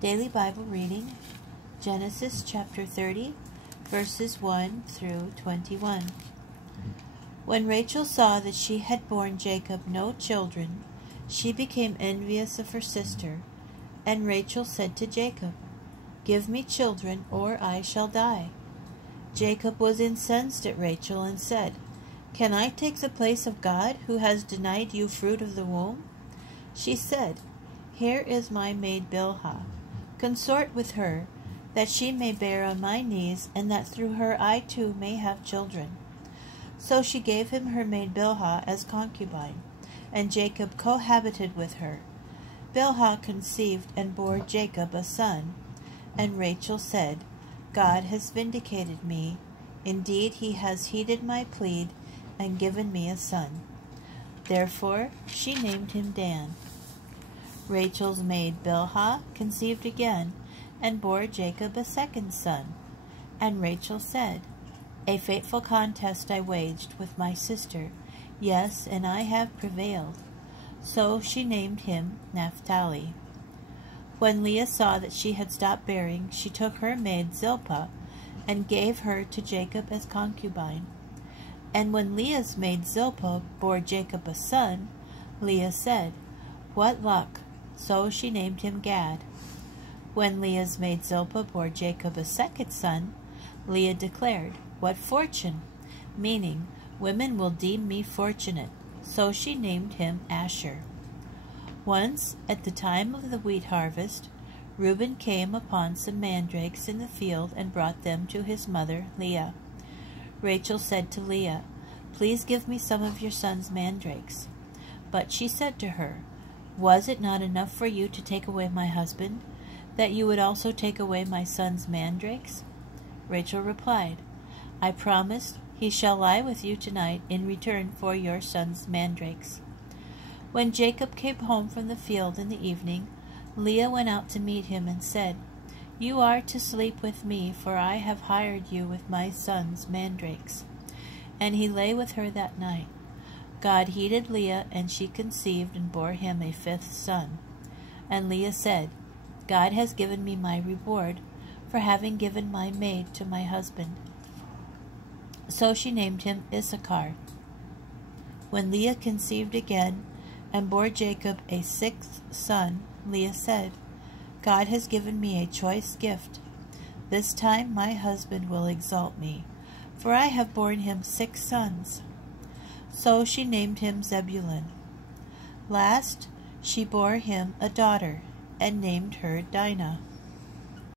Daily Bible reading, Genesis chapter 30, verses 1 through 21. When Rachel saw that she had borne Jacob no children, she became envious of her sister, and Rachel said to Jacob, "Give me children, or I shall die." Jacob was incensed at Rachel and said, "Can I take the place of God, who has denied you fruit of the womb?" She said, "Here is my maid Bilhah. Consort with her, that she may bear on my knees, and that through her I too may have children." So she gave him her maid Bilhah as concubine, and Jacob cohabited with her. Bilhah conceived and bore Jacob a son, and Rachel said, "God has vindicated me. Indeed, he has heeded my plea and given me a son." Therefore she named him Dan. Rachel's maid Bilhah conceived again, and bore Jacob a second son. And Rachel said, "A fateful contest I waged with my sister, yes, and I have prevailed." So she named him Naphtali. When Leah saw that she had stopped bearing, she took her maid Zilpah, and gave her to Jacob as concubine. And when Leah's maid Zilpah bore Jacob a son, Leah said, "What luck!" So she named him Gad. When Leah's maid Zilpah bore Jacob a second son, Leah declared, "What fortune!" meaning, "Women will deem me fortunate." So she named him Asher. Once, at the time of the wheat harvest, Reuben came upon some mandrakes in the field and brought them to his mother Leah. Rachel said to Leah, "Please give me some of your son's mandrakes." But she said to her, "Was it not enough for you to take away my husband, that you would also take away my son's mandrakes?" Rachel replied, "I promised he shall lie with you tonight in return for your son's mandrakes." When Jacob came home from the field in the evening, Leah went out to meet him and said, "You are to sleep with me, for I have hired you with my son's mandrakes." And he lay with her that night. God heeded Leah, and she conceived and bore him a fifth son. And Leah said, "God has given me my reward for having given my maid to my husband." So she named him Issachar. When Leah conceived again and bore Jacob a sixth son, Leah said, "God has given me a choice gift. This time my husband will exalt me, for I have borne him 6 sons." So she named him Zebulun. Last, she bore him a daughter, and named her Dinah.